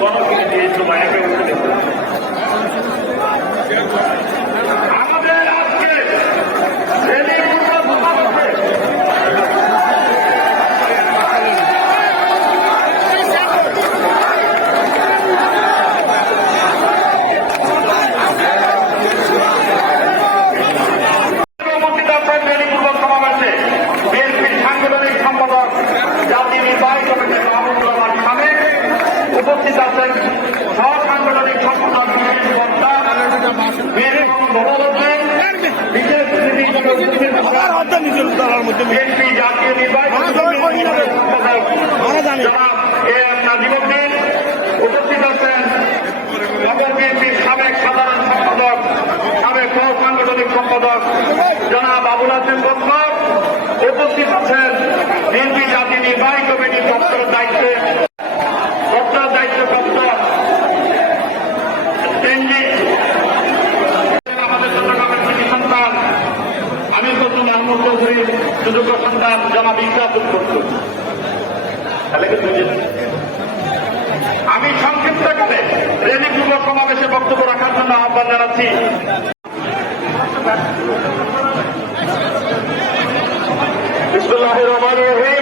গণকে দিয়েছিল মায়াকে উঠে আমাদের আজকে রেলি পূর্ব সমাবেশে মুক্তিযোদ্ধার রেলিপূর্বক সমাবেশে বিএনপির সাংগঠনিক সম্পাদক জাতীয় নির্বাহী কমিটির মাহমুদ রহমান খামেদ উপস্থিত আছেন সহ সাংগঠনিক সম্পাদক বিএনপি বক্তা বিএনপি সভাপতি বিশেষ অতিথি হিসেবে উপস্থিত আছেন বিএনপি জাতীয় নির্বাহী নাজিমুদ্দিন উপস্থিত আছেন নগর বিএনপির সাবেক সাধারণ সম্পাদক সাবেক সহ সাংগঠনিক সম্পাদক জনাব আবুল হাসেন উপস্থিত আছেন বিএনপি জাতীয় নির্বাহী সুযোগ্য সন্তান ইসলাম করতো তাহলে কিন্তু আমি সংক্ষিপ্ত করে রেলিপূর্বক সমাবেশে বক্তব্য রাখার জন্য আহ্বান জানাচ্ছি। বিসমুল্লাহির রহমান রহিম।